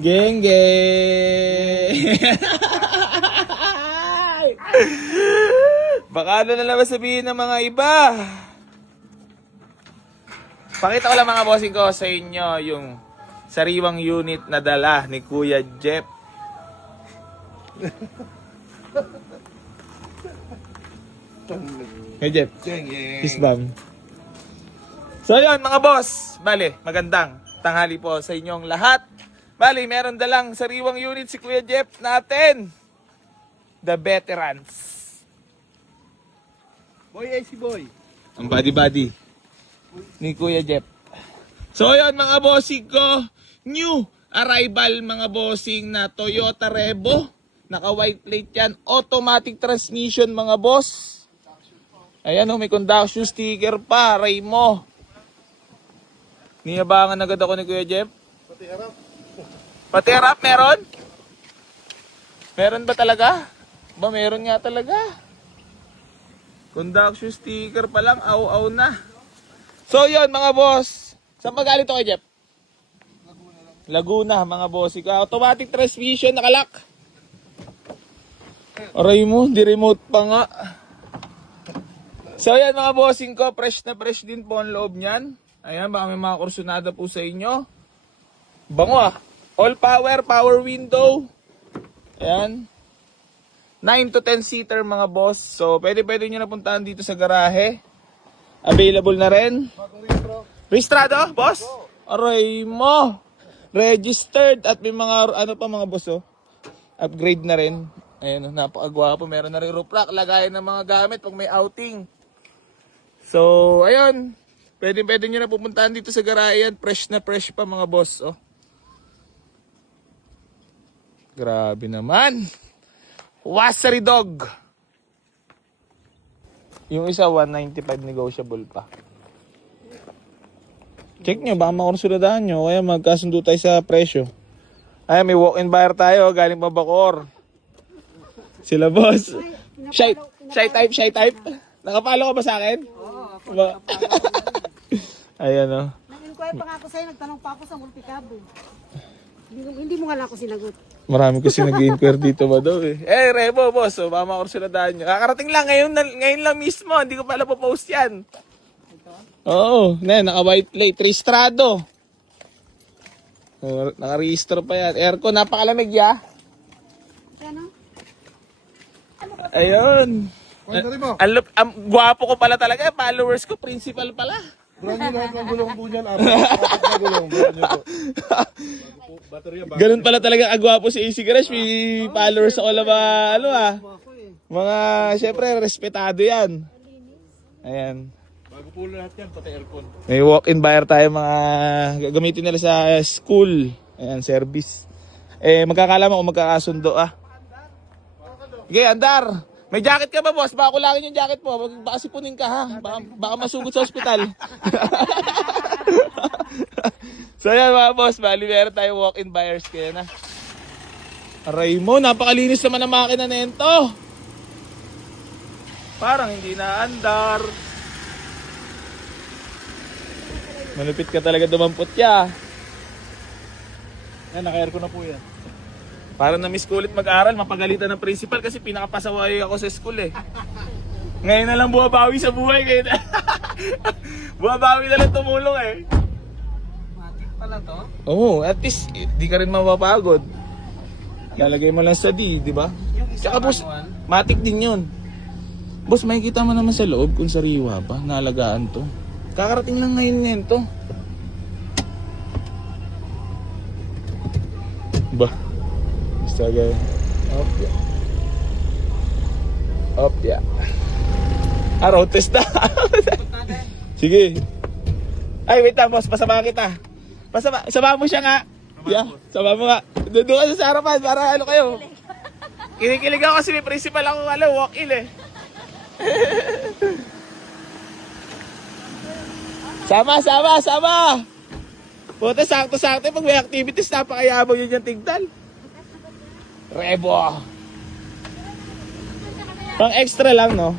Geng geng. Baka ano na naman sabihin ng mga iba. Pakita ko lang mga bossing ko sa inyo yung sariwang unit na dala ni Kuya Jeff. Hey Jeff, kiss bam. So yun mga boss, bali magandang tanghali po sa inyong lahat. Bali meron dalang sariwang unit si Kuya Jeff natin. The Veterans. Boy, ay si Boy. Ang body ni Kuya Jeff. So yun mga bossing ko, new arrival mga bossing na Toyota Revo. Naka white plate yan, automatic transmission mga boss. Ayan o, may conduction sticker pa, aray mo. Niyabangan agad ako ni Kuya Jeff. Pati harap. Pati harap meron? Meron ba talaga? Ba meron nga talaga. Conduction sticker pa lang, aw-aw na. So yun mga boss, saan pa galing to kay Jeff? Laguna mga boss. Automatic transmission, nakalak. Aray mo, di remote pa nga. So yan mga bossing ko, fresh na fresh din po ang loob niyan. Ayan, baka may mga kursunada po sa inyo. Bango ah. All power, power window. Ayan. 9 to 10 seater mga boss. So pwede nyo na puntahan dito sa garahe. Available na rin. Registrado, boss? Aray mo. Registered at may mga ano pa mga boss oh. Upgrade na rin. Ayan, napakagwapo. Meron na rin roof rack, lagayan ng mga gamit pag may outing. So, ayun. Pwede nyo na pupuntahan dito sa garahe yan. Fresh na fresh pa mga boss. Oh. Grabe naman. Wassery dog. Yung isa 195 negotiable pa. Check nyo, baka makonsuladahan nyo. Kaya magkasundo tayo sa presyo. Ay, may walk-in buyer tayo. Galing pa Bacoor. Sila boss. Shy type. Nakapalo ka ba sa akin? Oo, ako Ba? Ayan o. nag-inquire pa nga ako sa'yo, nagtanong pa ako sa multicabo. Hindi mo nga lang ako sinagot. Marami kasi nag-inquire dito ba daw eh. Eh, Revo boss. O, baka makonsuladahan nyo. Kakarating lang ngayon lang mismo. Hindi ko pala po-post yan. Oo, naka-white plate. Registrado. Naka-register pa yan. Aircon, napakalamig ya. Ano? Ayun. Kwenta rin mo. Ang gwapo ko pala talaga. Followers ko, principal pala. Brand new lahat ng gulong po dyan. Apat na gulong. Brand new po. Battery yan. Ganun pala talaga agwapo si AC Garage. May followers ako lang mga, syempre, respetado yan. Ayan. Bago po lahat yan, pati aircon. May walk-in buyer tayo mga gagamitin nila sa school. Ayan, service. Eh, magkakalaman kung magkakasundo ah. Okay, andar. May jacket ka ba, boss? Baka kulangin yung jacket mo. Baka sipunin ka, ha? Baka masugod sa ospital. So, yan mga boss. Bali, meron tayo walk-in buyers kaya na. Aray mo, napakalinis naman ang makina na ito. Parang hindi na andar. Malupit ka talaga dumampot ya. Yan, naka-aircon na po yan. Para na-miss ko ulit mag-aral, mapagalitan ng principal kasi pinakapasaway ako sa school eh. Ngayon na lang bumabawi sa buhay kayo. Bumabawi na lang tumulong eh. Matik pala to. Oo, at least di ka rin mapapagod. Lalagay mo lang sa di ba? Tsaka boss, matik din yun. Boss, makikita mo naman sa loob kung sariwa pa, naalagaan to. Kakarating lang ngayon to. Ba? Saga. Opya. Road test na. Sige. Ay, wait lang, boss. Pasama kita. Sama mo siya nga. Yeah, sama mo nga. Doon ka sa harapan para ano kayo. Kinikilig ako kasi may principal ako walk-in eh. Sama. Puta, sakto-sakto. Pag may activities, napakayabang yun yung tigtal. Revo. Pang extra lang, no?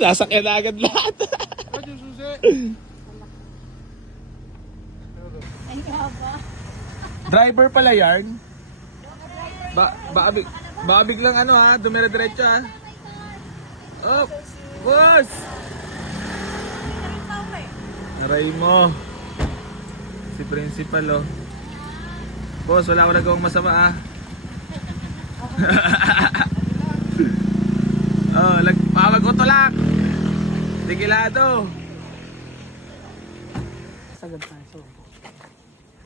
Sasakyan na agad lahat. Driver pala yarn. Baka biglang ano ha, dumire-diretso ha. Oh, boss! Aray mo. Si principal oh. Boss, wala ko nagawang masama ah. Oh, mag-utulak. Digilado. Sagad tayo. So,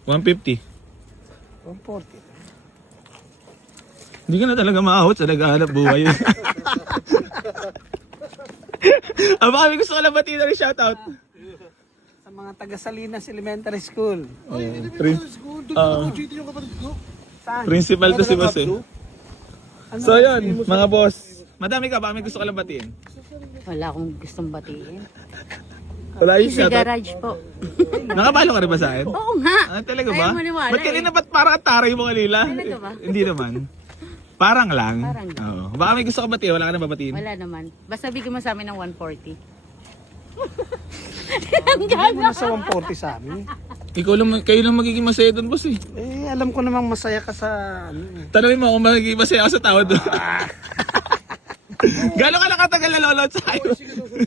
150. 140. Hindi ka na talaga maahot sa naghahanap buhay. Baka may gusto ko lang batiin na shoutout. Sa mga taga Salinas Elementary School. Cheating yung kapatid ko. Saan? Principal to si boss eh. So yun, mga boss. Madami ka, baka may gusto ko lang batiin. Wala akong gustong batiin. Wala yung Sa shoutout. garage po. Nakabalo ka rin ba sa akin? Oo nga. Ah, talaga ba? Ayaw maniwala Ba't kanina ba't parang taray mo kanila? Talaga ba? Hindi naman. Parang lang. Parang lang. Oo. Baka may gusto ka batiin, wala ka na babatiin. Wala naman. Basta bigyan mo sa amin ng 140. Hindi mo na sa 140 sa amin. Ikaw lang, kayo lang magiging masaya doon, boss eh. Eh, alam ko namang masaya ka sa ano eh. Tanungin mo kung magiging masaya ako sa tawad doon. Gano'n ka nakatagal na lolot sa akin?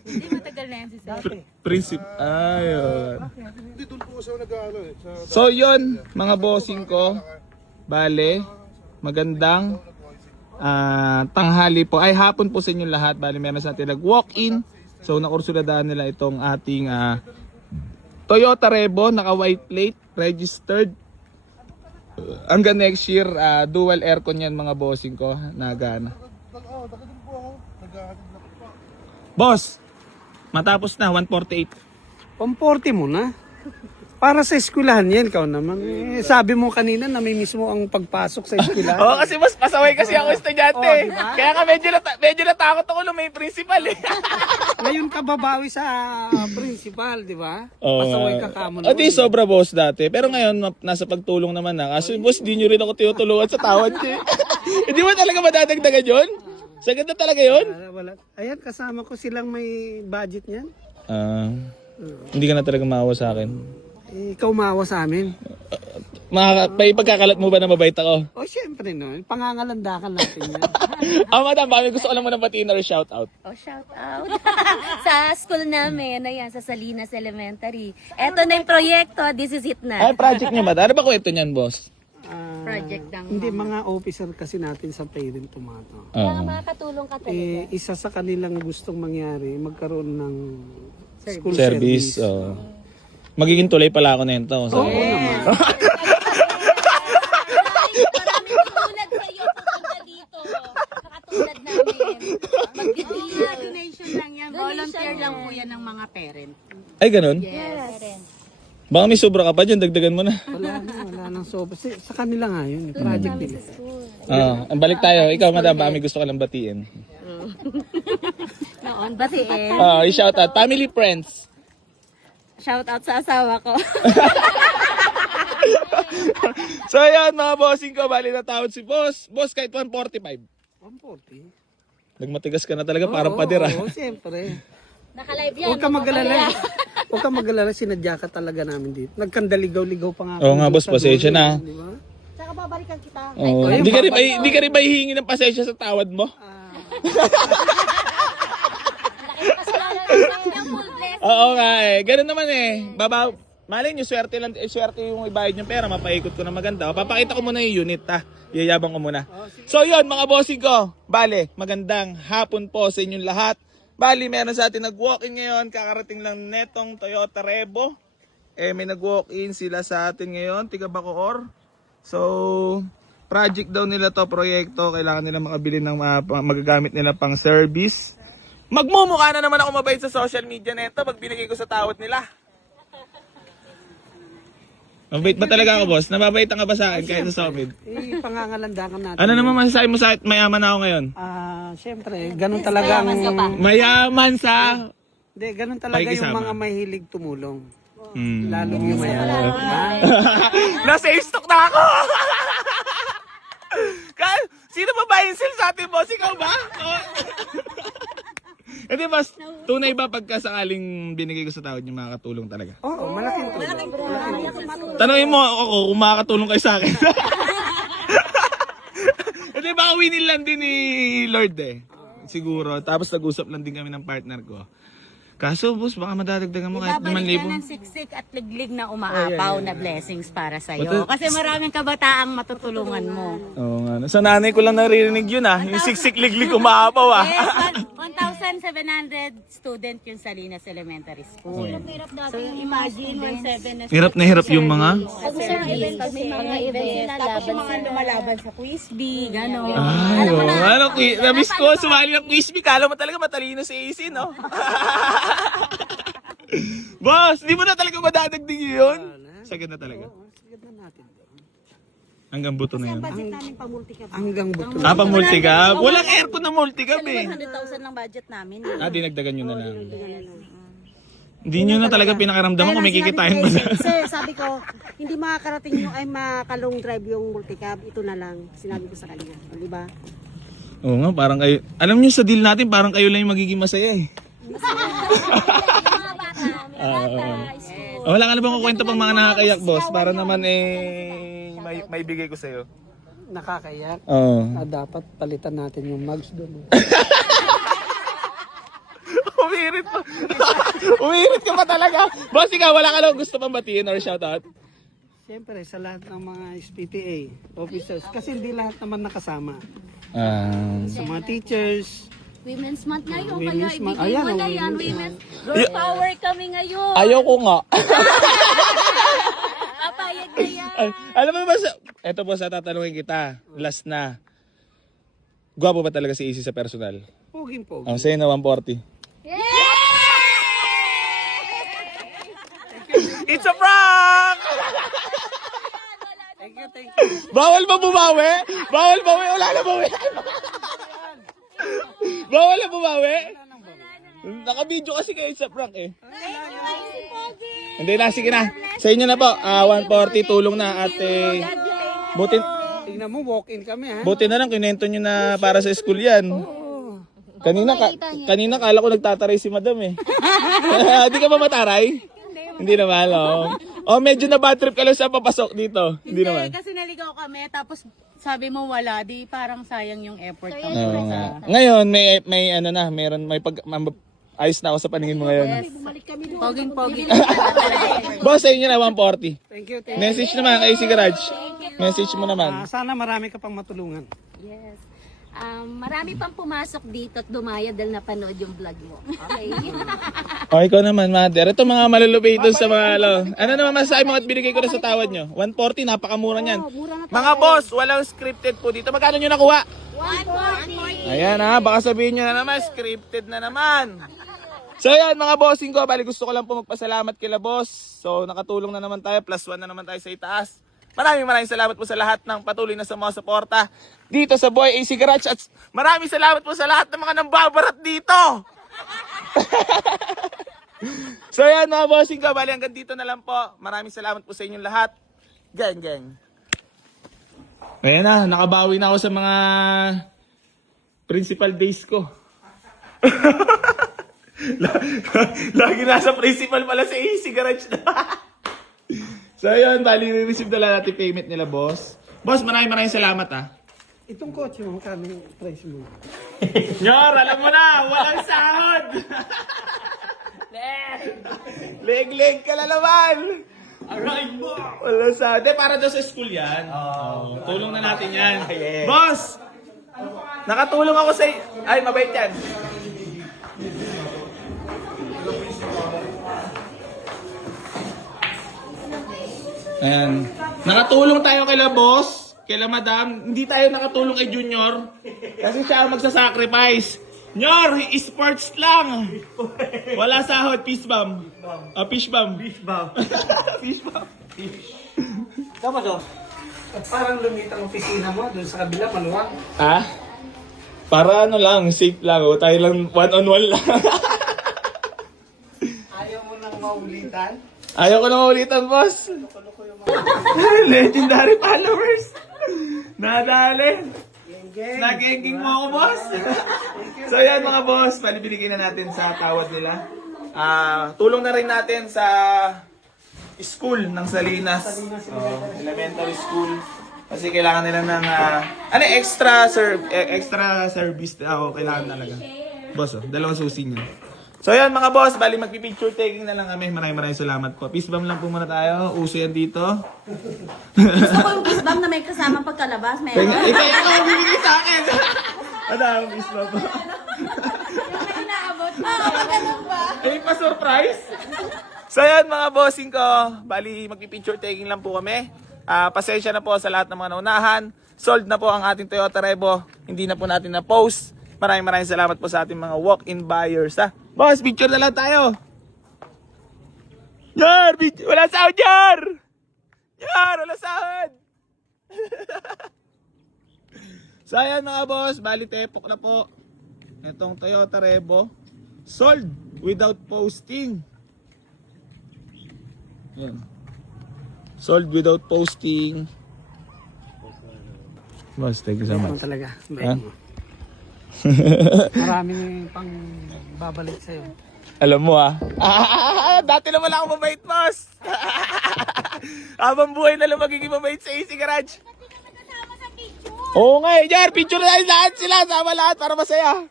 Hindi matagal na yan si Sir. Prinsip. Ayun. Hindi, doon po kasi ako nag-ano eh. So yun, mga bossing ko. Bale, magandang tanghali po. Ay, hapon po sa inyo lahat. Bale, meron sa atin nag-walk-in. So, nakursuladaan nila itong ating Toyota Revo, naka-white plate, registered. Hanggang next year, dual aircon yan mga bossing ko. Nagana. Nakadun po ako. Nag-ahatid na po. Boss, matapos na, 148. 140 mo na. Para sa eskwelahan yan, ikaw naman. Eh, sabi mo kanina na may mismo ang pagpasok sa eskwelahan. Oo, kasi mas pasaway kasi ako estudyante. Oo, diba? Kaya nga medyo natakot ako nung may principal eh. Ngayon ka babawi sa principal, di ba? Oo, Pasaway ka kamo O di sobra boss dati. Pero ngayon nasa pagtulong naman na. Kasi boss, di nyo rin ako tinutulungan sa tawad ko eh. Hindi mo talaga madadagdagan yun? Sagad na talaga yun? Wala. Ayan, kasama ko silang may budget niyan. Hindi ka na talaga maawa sa akin. Eh, ikaw maawa sa amin. May pagkakalat mo ba na mabait ako? O, syempre no. Pangangalandakan natin yan. Madam, baka may gusto ko lang muna batiin or shout out. Oh, shout out. Sa school namin, ayan, sa Salinas Elementary. Eto na yung proyekto, this is it na. Ay, project niyo ba? Ano ba kwento niyan, boss? Project ng Hindi, mga officer kasi natin sa parent tumato. Kaya makakatulong ka talaga. Eh, isa sa kanilang gustong mangyari, magkaroon ng school Service. Magiging tulay pala ako nito. So, Oo naman. Maraming katulad sa'yo pupunta dito. Katulad namin. Magbibigay. Donation lang yan. Volunteer lang po yan ng mga parent. ay, ganun? Yes. Baka may sobra ka pa dyan, dagdagan mo na. Wala nang sopa. Sa kanila nga yun, project nila. Ang balik tayo. Ikaw, madam, baka may gusto ka lang batiin. Noon, batiin. I-shout out. Family, friends. Shout out sa asawa ko. So, ayan, mga bossing ko. Bali na tawad si boss. Boss, kahit 145. 140. Nagmatigas ka na talaga, parang pader ah. Oo, siyempre. Naka-live yan. Huwag ka mag-alala. Huwag ka mag-alala, sinadya ka talaga namin dito. Nagkandaligaw-ligaw pa nga. Oo nga, boss, sa pasensya dulo, na. di ba? Saka babalikan kita. Oh, hindi ka rin ba hihingi ng pasensya sa tawad mo? Oo nga eh. Ganun naman eh. Malay nyo, swerte lang, swerte yung ibayad yung pera, mapaikot ko na maganda. Papakita ko muna yung unit ha. Yayabang ko muna. So yun, mga bossing ko. Bale, magandang hapon po sa inyong lahat. Bali, meron sa atin nag-walk-in ngayon. Kakarating lang netong Toyota Revo. May nag-walk-in sila sa atin ngayon, tiga Bacoor. So, project daw nila to, proyekto. Kailangan nila makabili ng magagamit nila pang service. Magmumukha na naman ako mabait sa social media neto pag binigay ko sa tawad nila. Mabait ba talaga ako, boss? Nababaitan ka ba sa akin kahit sa Somid? Eh, pangangalandakan natin. Ano naman masasabi mo sa mayaman na ako ngayon? Siyempre, ganun talaga ang... Mayaman sa... Hindi, ganun talaga Pakikisama. yung mga mahilig tumulong. Hmm. Lalo yung mayaman. Nasa stock na ako! Sino ba ba yung sales sa atin, boss? Ikaw ba? Hindi mas, tunay ba pagkasakaling binigay ko sa tawad yung makakatulong talaga? Oo, malaking tulong. Tanungin mo ako kung makakatulong kayo sa akin. Hindi baka winil lang din ni Lord eh. Siguro. Tapos nag-usap lang din kami ng partner ko. Kaso boss, baka madadagdagan mo kahit Babalik ka 5,000. ng siksik at liglig na umaapaw na blessings para sa'yo. Ba't- Kasi maraming kabataang matutulungan mo. Oo nga. Sa nanay ko lang naririnig yun ah. Yung siksik-liglig umaapaw ah. Yes, 1,700 student yung Salinas Elementary School. So imagine, 1,700 na Hirap na hirap yung mga... Pag may mga events, tapos yung mga lumalaban sa Quiz Bee, gano'n. Ay, oo. Ano, namiss ko, sumali ng quiz bee. Kala mo talaga matalino si AC, no? Boss, di mo na talaga madadagdig yun? Sagad na talaga. Hanggang buto na yun. Hanggang buto. Pang multicab? Walang aircon na multicab eh. 100,000 lang budget namin. Dinagdagan nyo na lang. Hindi nyo na talaga pinakaramdaman kung may kikitain ba na. Sir, sabi ko, hindi makakarating yung ay makalong drive yung multicab, ito na lang. Sinabi ko sa kanya, di ba? Oo nga, parang kayo... Alam nyo sa deal natin, parang kayo lang yung magiging masaya eh. Wala ka na bang kukwento pang mga nakakayak, boss? Para naman may bigay ko sa'yo. Nakakayak. Oo. Dapat palitan natin yung mugs doon. Umirit pa. Umirit ka pa talaga. Boss, ikaw, wala ka lang gusto pang batiin or shoutout? Siyempre, sa lahat ng mga SPTA officers, kasi hindi lahat naman nakasama. Sa mga teachers, Women's Month ngayon, Women's kaya Month. ibigay Ayan, mo na oh, yan. Women's Girl power kami ngayon. Ayaw ko nga. Papayag na yan. Alam mo ba, eto po sa tatanungin kita. Last na. Gwapo ba talaga si Easy sa personal? poging-pogi. Sa'yo na 140. It's a prank! Thank you. Bawal ba bumawi? Bawal bawi? Wala na bawi. Bawal na bumawi? Naka-video kasi kayo sa prank eh. Hindi na, sige na. Sa inyo na po. 140 tulong na at buti, Tingnan mo, walk-in kami ha. buti na lang kinento nyo na para sa school yan. Kanina kala ko nagtataray si madam eh. Hindi ka ba mataray? Hindi naman, medyo na bad trip ka lang sa papasok dito. Hindi naman. Kasi naligaw kami, tapos sabi mo wala, di parang sayang yung effort ko. Oo nga. Ngayon, may ano na, may ayos na ako sa paningin mo ngayon. Poging-pogi. Boss, sa inyo na 140. Thank you. Message naman kay si Garage. Message mo naman. Sana marami ka pang matulungan. Yes. Marami pang pumasok dito at dumaya dahil napanood yung vlog mo. Okay? O, ikaw naman, mother. Ito mga malulupit doon sa mga ano naman masasabi mo at binigay ko na sa tawad nyo? 140, napakamura niyan. Mga boss, walang scripted po dito. Magkano nyo nakuha? 140. Ayan ha, baka sabihin nyo na naman, scripted na naman. So yan mga bossing ko, bali gusto ko lang po magpasalamat kila boss. So nakatulong na naman tayo, +1 na naman tayo sa itaas. Maraming salamat po sa lahat ng patuloy na sumusuporta dito sa Boy AC Garage. At maraming salamat po sa lahat ng mga nambabarat dito. So yan mga bossing ko, bali hanggang dito na lang po. Maraming salamat po sa inyong lahat. Gang. Ayan na, nakabawi na ako sa mga principal days ko. Lagi nasa principal pala sa AC Garage na. So yun, bali receive na lang natin payment nila, boss. Boss, maraming salamat ah. Itong kotse mo, magkano yung price mo? Nyor, alam mo na, walang sahod. Leg ka na naman. Alright mo. Walang sahod. Para daw sa school yan. Tulong na natin yan. Boss, nakatulong ako sa... Ay, mabait yan. Ayan. Nakatulong tayo kay boss, kay madam. Hindi tayo nakatulong kay Junior. Kasi siya ang magsasacrifice. Nyor, sports lang. Wala sahod, fish bomb. Fish bomb. Fish bomb. Tama to. Parang lumit ang opisina mo, doon sa kabila, maluwag. Ha? Para ano lang, safe lang. Tayo lang one-on-one lang. Ayaw mo nang maulitan? Ayaw ko na maulitan, boss. Legendary followers. Nadali. Nagengking mo ako, boss. So yan mga boss, palibigay na natin sa tawad nila. Tulong na rin natin sa school ng Salinas. Elementary school. Kasi kailangan nila ng extra service kailangan talaga. Boss, dalawang susi niyo. So yan mga boss, bali magpi-picture taking na lang kami. Maraming salamat po. Peace bomb lang po muna tayo. Uso yan dito. Gusto ko yung kiss bomb na may kasamang pagkalabas. Meron. Ikaw ang bibigay sa akin. Ano ang peace bomb po? Yung may inaabot mo. Ganun ba? Eh, pa-surprise? So yan mga bossing ko, bali magpi-picture taking lang po kami. Pasensya na po sa lahat ng mga naunahan. Sold na po ang ating Toyota Revo. Hindi na po natin na-post. Maraming salamat po sa ating mga walk-in buyers. Boss, picture na lang tayo. Jar! Wala sahod, Jar! Jar! Wala sahod! So ayan mga boss, bali tepok na po. Itong Toyota Revo. Sold without posting. Yan. Sold without posting. Boss, thank you so Ano much. talaga. Ha? Maraming pang babalik sa'yo. Alam mo dati naman ako mabait, boss. Habang buhay na lang magiging mabait sa AC Garage. Oo nga Jar, picture na lahat sila, sama lahat para masaya.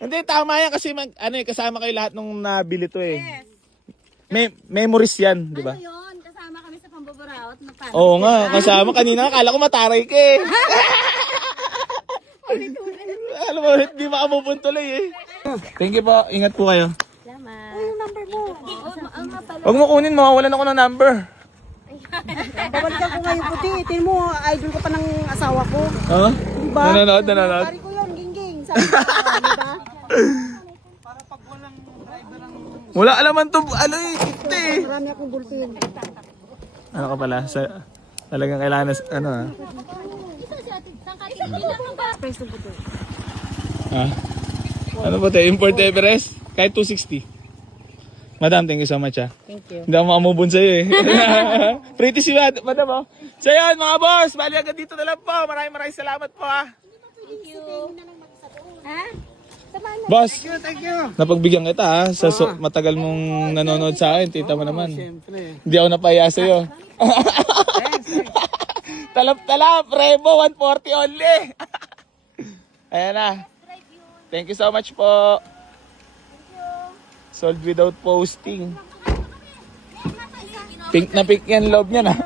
Hindi, tama yan kasi kasama kayo lahat nung nabili to eh. Memories yan, di ba? Ano yun? Kasama kami sa pambuburaot. Oo nga, kasama. Kanina akala ko mataray ka eh. Alam mo, hindi makamupuntuloy eh. Thank you po. Ingat po kayo. Salamat. Yung number mo. Huwag mo kunin, mawawalan ako ng number. Babalikan ko ngayon puti. Tingin mo, idol ko pa ng asawa ko. Huh? Diba? Nanonood. Pari ko yun, gingging. Sabi ko, diba? Wala alaman to, ito eh. Marami akong bulpin. Ano ka pala? Talagang kailangan na, Preso po to. Ha? Ano ba tayo? Import Everest? Kahit 260. Madam, thank you so much Thank you. Hindi ako makamubon sa'yo eh. Pretty si madam oh. So yan mga boss, bali agad dito na lang po. Maraming salamat po Thank you. Ha? Boss, Thank you. napagbigyan kita sa matagal mong nanonood sa akin. Tita mo naman. Siyempre. Hindi ako napahiya sa'yo. Talap-talap, Revo, 140 only. Ayan na. Thank you so much po. Sold without posting. Pink na pink yan loob niya na.